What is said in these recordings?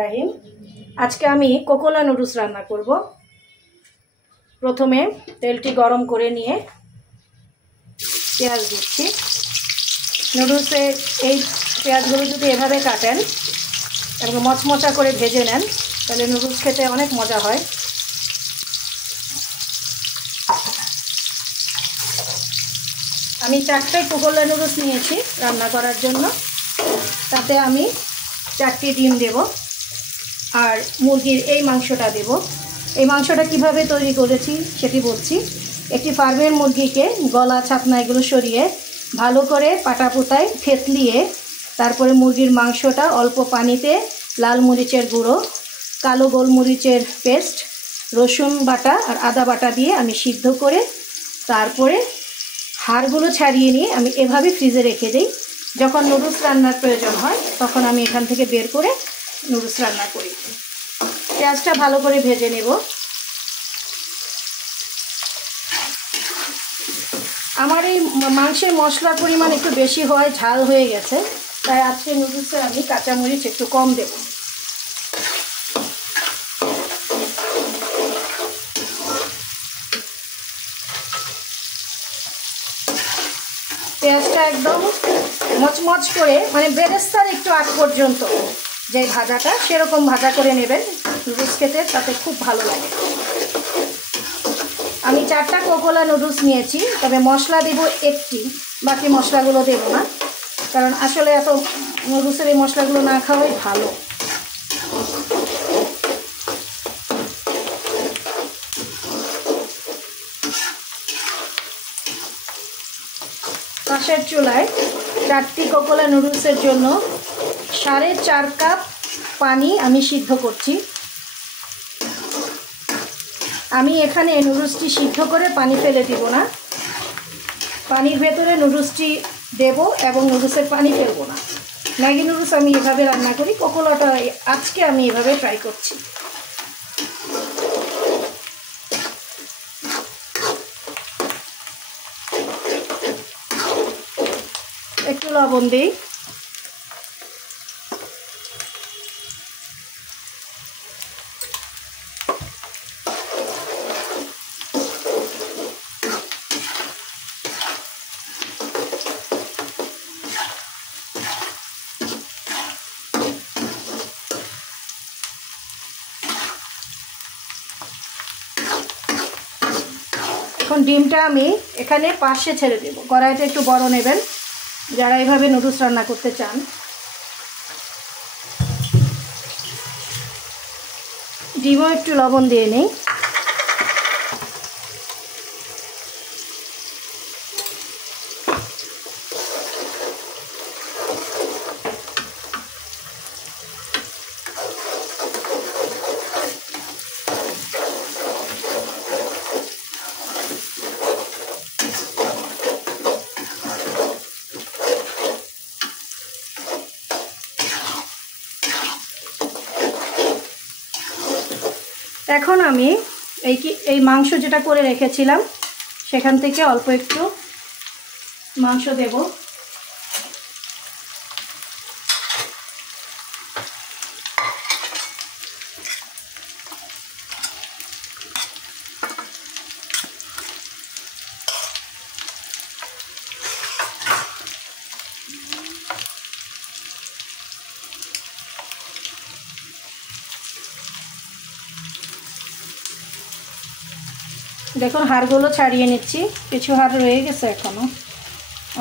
রাহিম আজকে আমি কোকোলা নুডলস রান্না করব। প্রথমে তেলটি গরম করে নিয়ে পেঁয়াজ দিচ্ছি। নুডলসের এই পেঁয়াজগুলো যদি এভাবে কাটেন এবং মচমচা করে ভেজে নেন তাহলে নুডলস খেতে অনেক মজা হয়। আমি 4টে কোকোলা নুডলস নিয়েছি রান্না করার জন্য। তাতে আমি 4টি ডিম দেব আর মুরগির এই মাংসটা দেব। এই মাংসটা কিভাবে তৈরি করেছি সেটি বলছি। একটি ফার্মের মুরগিকে গলা ছাতনা এগুলো সরিয়ে ভালো করে পাটাপোতায় থেতলিয়ে তারপরে মুরগির মাংসটা অল্প পানিতে লাল মরিচের গুঁড়ো, কালো গোলমরিচের পেস্ট, রসুন বাটা আর আদা বাটা দিয়ে আমি সিদ্ধ করে তারপরে হাড়গুলো ছাড়িয়ে নিয়ে আমি এভাবে ফ্রিজে রেখে দিই। যখন নুডলস রান্নার প্রয়োজন হয় তখন আমি এখান থেকে বের করে নুডলস রান্না করি। পেঁয়াজটা ভালো করে ভেজে নেব। আমার এই মাংসের মশলার পরিমাণ একটু বেশি হয়, ঝাল হয়ে গেছে, তাই আজকে নুডলসে আমি কাঁচামরিচ একটু কম দেব। পেঁয়াজটা একদম মচমচ করে মানে বেরেস্তার একটু আগ পর্যন্ত যে ভাজাটা সেরকম ভাজা করে নেবেন। নুডলস খেতে তাতে খুব ভালো লাগে। আমি 4টা কোকোলা নুডলস নিয়েছি, তবে মশলা দেব একটি, বাকি মশলাগুলো দেব না, কারণ আসলে এত নুডলসের এই মশলাগুলো না খাওয়াই ভালো। পাশের চুলায় 4টি কোকোলা নুডলসের জন্য 4.5 কাপ পানি আমি সিদ্ধ করছি। আমি এখানে নুডলসটি সিদ্ধ করে পানি ফেলে দিব না, পানির ভেতরে নুডলসটি দেব এবং নুডলসের পানি ফেলবো না। ম্যাগি নুডলস আমি এভাবে রান্না করি, কোকোলাটা আজকে আমি এভাবে ট্রাই করছি। একটু লবণ দিই। এখন ডিমটা আমি এখানে পাশে ছেড়ে দেব। কড়াইটা একটু বড় নেবেন যারা এইভাবে নুডলস রান্না করতে চান। ডিমও একটু লবণ দিয়ে নেই। এখন আমি এই মাংস যেটা করে রেখেছিলাম সেখান থেকে অল্প একটু মাংস দেব। দেখুন হাড়গুলো ছাড়িয়ে নিচ্ছি, কিছু হাড় রয়ে গেছে এখনও,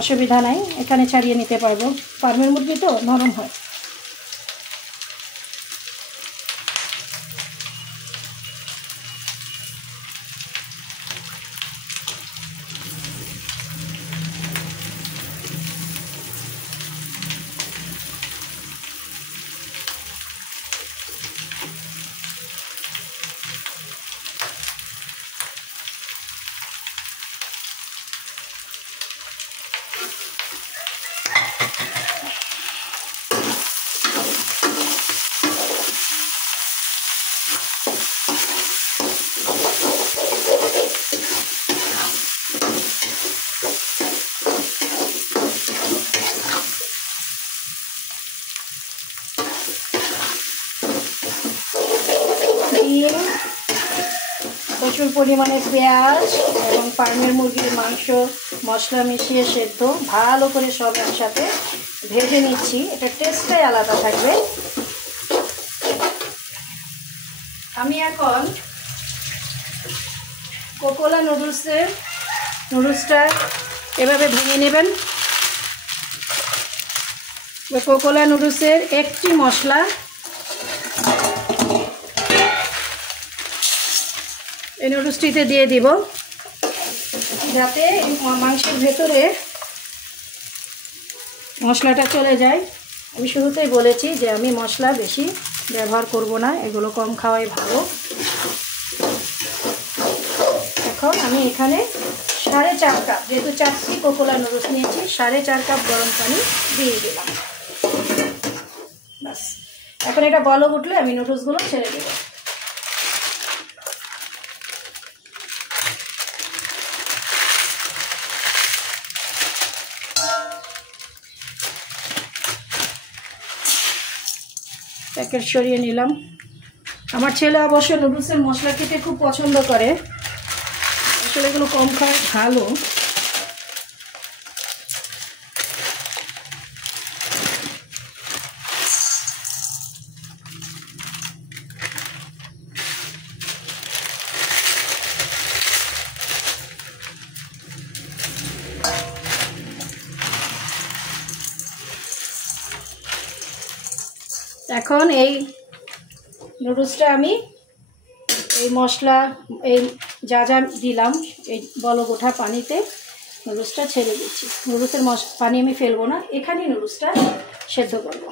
অসুবিধা নাই, এখানে ছাড়িয়ে নিতে পারবো। ফার্মের মুরগি তো নরম হয়। ডিম, প্রচুর পরিমাণে পেঁয়াজ এবং ফার্মের মুরগির মাংস মশলা মিশিয়ে সেদ্ধ ভালো করে সব একসাথে ভেজে নিচ্ছি। এটা টেস্টটাই আলাদা থাকবে। আমি এখন কোকোলা নুডলসটা এভাবে ভেঙে নেবেন। কোকোলা নুডলসের একটি মশলা এই নুডলসটিতে দিয়ে দিব, যাতে মাংসের ভেতরে মশলাটা চলে যায়। আমি শুরুতেই বলেছি যে আমি মশলা বেশি ব্যবহার করব না, এগুলো কম খাওয়াই ভালো। এখন আমি এখানে 4.5 কাপ, যেহেতু 4টি কোকোলা নুডলস নিয়েছি, 4.5 কাপ গরম পানি দিয়ে দিলাম। বাস, এখন এটা বলক উঠলে আমি নুডলসগুলো ছেড়ে দেব। প্যাকেট সরিয়ে নিলাম। আমার ছেলে অবশ্য নুডলসের মশলা খেতে খুব পছন্দ করে, আসলে এগুলো কম খাওয়া ভালো। এখন এই নুডলসটা আমি এই মশলা এই যা যা দিলাম এই বলক ওঠা পানিতে নুডলসটা ছেড়ে দিচ্ছি। নুডলসের পানি আমি ফেলবো না, এখানেই নুডলসটা সেদ্ধ করব।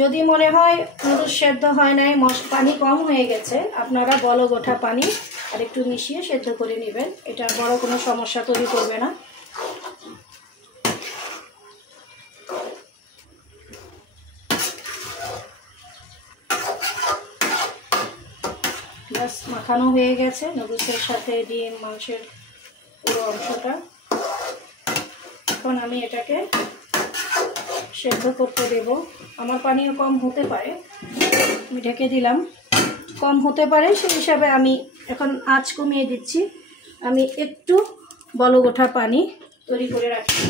যদি মনে হয় নুডলস সেদ্ধ হয় নাই, পানি কম হয়ে গেছে, আপনারা বলক ওঠা পানি আর একটু মিশিয়ে সেদ্ধ করে নেবেন। এটা বড় কোনো সমস্যা তৈরি করবে না। ব্যাস, মাখানো হয়ে গেছে নুডলসের সাথে ডিম মাংসের পুরো অংশটা। এখন আমি এটাকে সেদ্ধ করতে দেব। আমার পানিও কম হতে পারে, আমি ঢেকে দিলাম। কম হতে পারে সেই হিসাবে আমি এখন আঁচ কমিয়ে দিচ্ছি। আমি একটু বলক ওঠা পানি তৈরি করে রাখি।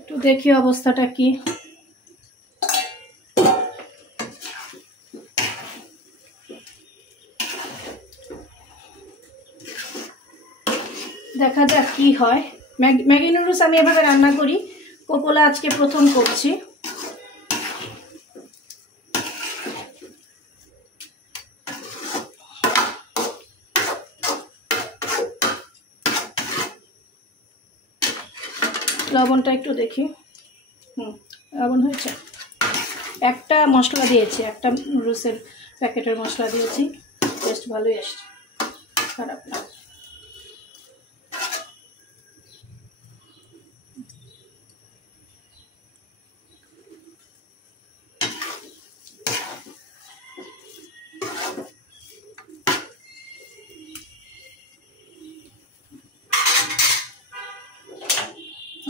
একটু দেখি অবস্থাটা কি। দেখা যাক কি হয়। ম্যাগি নুডলস আমি এভাবে রান্না করি, কোকোলা আজকে প্রথম করছি। লবণটা একটু দেখি। লবণ হয়েছে। একটা মশলা দিয়েছি, একটা নুডলসের প্যাকেটের মশলা দিয়েছি, টেস্ট ভালোই আসছে, খারাপ না।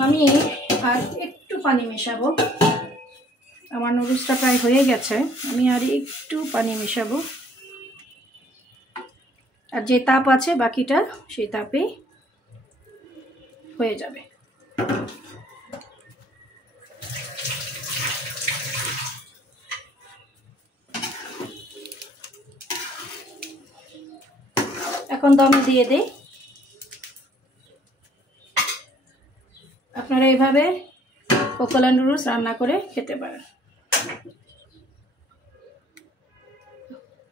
আমি আর একটু পানি মেশাবো। আমার নুডলসটা প্রায় হয়ে গেছে, আমি আর একটু পানি মেশাবো। আর যে তাপ আছে বাকিটা সেই তাপেই হয়ে যাবে। এখন দমে দিয়ে দিই। আপনারা এইভাবে কোকোলা নুডলস রান্না করে খেতে পারেন।